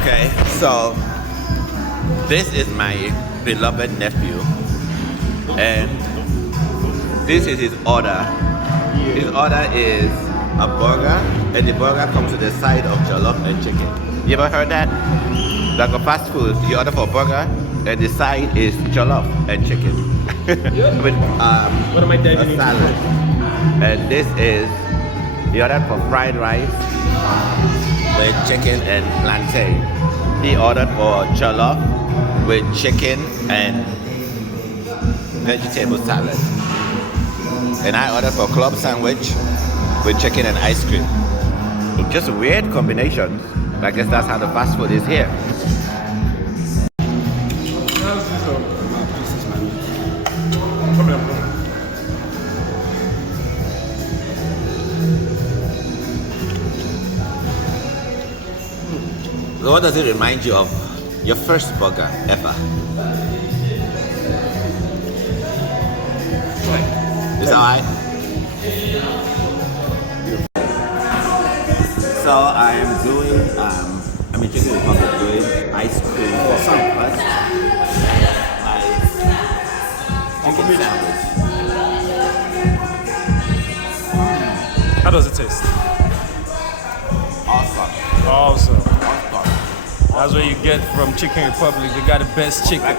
Okay, so this is my beloved nephew, and this is his order. His order is a burger, and the burger comes with a side of jollof and chicken. You ever heard that? Like a fast food, you order for a burger, and the side is jollof and chicken with What am I a doing? salad. And this is the order for fried rice with chicken and plantain. He ordered for jollof with chicken and vegetable salad. And I ordered for club sandwich with chicken and ice cream. Just weird combinations. I guess that's how the fast food is here. So what does it remind you of your first burger ever? Is that right? So I am doing, I'm in Chicken Republic doing ice cream for some first. My chicken sandwich. How does it taste? Awesome. Awesome. Awesome. That's what you get from Chicken Republic. They got the best chicken.